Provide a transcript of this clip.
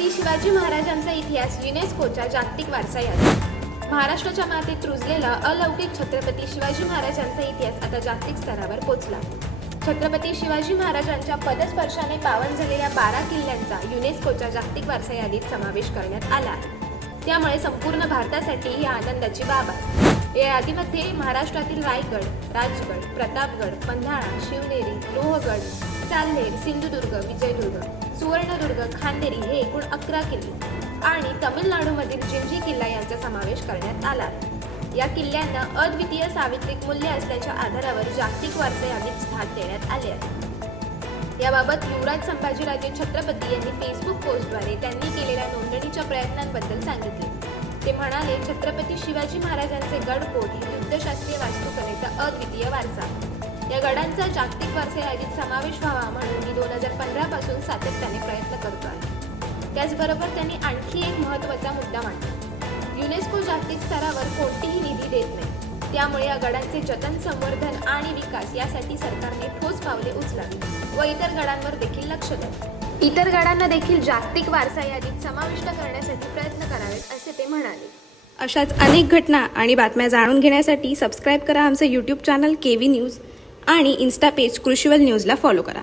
छत्रपती शिवाजी महाराजांचा इतिहास युनेस्कोच्या जागतिक वारसा यादीत महाराष्ट्राच्या मातीत रुजलेला अलौकिक छत्रपती शिवाजी महाराजांचा इतिहास आता जागतिक स्तरावर पोचला. छत्रपती शिवाजी महाराजांच्या पदस्पर्शाने पावन झालेल्या बारा किल्ल्यांचा युनेस्कोच्या जागतिक वारसा यादीत समावेश करण्यात आला. त्यामुळे संपूर्ण भारतासाठी ही आनंदाची बाब आहे. या यादीमध्ये महाराष्ट्रातील रायगड राजगड प्रतापगड पन्हाळा शिवनेरी लोहगड चालनेर सिंधुदुर्ग विजयदुर्ग सुवर्णदुर्ग खांदेरी हे एकूण अकरा किल्ले आणि तमिळनाडूमधील जिंजी किल्ला यांचा समावेश करण्यात आला. या किल्ल्यांना अद्वितीय सावित्रिक मूल्य असल्याच्या आधारावर जागतिक वारसा यादीत स्थान देण्यात आले आहे. याबाबत युवराज संभाजीराजे छत्रपती यांनी फेसबुक पोस्टद्वारे त्यांनी केलेल्या नोंदणीच्या प्रयत्नांबद्दल सांगितले. ते म्हणाले छत्रपती शिवाजी महाराजांचे गडकोट ही युद्धशास्त्रीय वास्तुकलेचा अद्वितीय वारसा. या गडांचा जागतिक वारसा यादीत समावेश व्हावा म्हणून पंधरा सातत्याने प्रयत्न करतो आहे. त्याचबरोबर त्यांनी आणखी एक महत्त्वाचा मुद्दा मांडला. युनेस्को जागतिक स्तरावर कोणतीही निधी देत नाही. त्यामुळे या गडांचे जतन संवर्धन आणि विकास यासाठी सरकारने ठोस पावले उचलावी व इतर गडांवर देखील लक्ष द्यावे. इतर गडांना देखील जागतिक वारसा यादीत समाविष्ट करण्यासाठी प्रयत्न करावेत असे ते म्हणाले. अशाच अनेक घटना आणि बातम्या जाणून घेण्यासाठी सबस्क्राईब करा आमचं YouTube channel K V news आणि इन्स्टा पेज कृषीवल न्यूजला फॉलो करा.